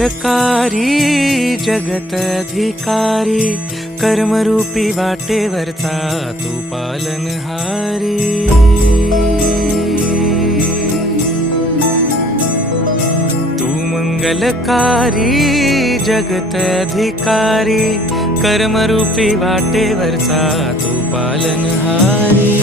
मंगलकारी जगत अधिकारी, कर्मरूपी वाटेवरचा तू पालनहारी। तू मंगलकारी जगत अधिकारी, कर्मरूपी वाटेवरचा तू पालनहारी।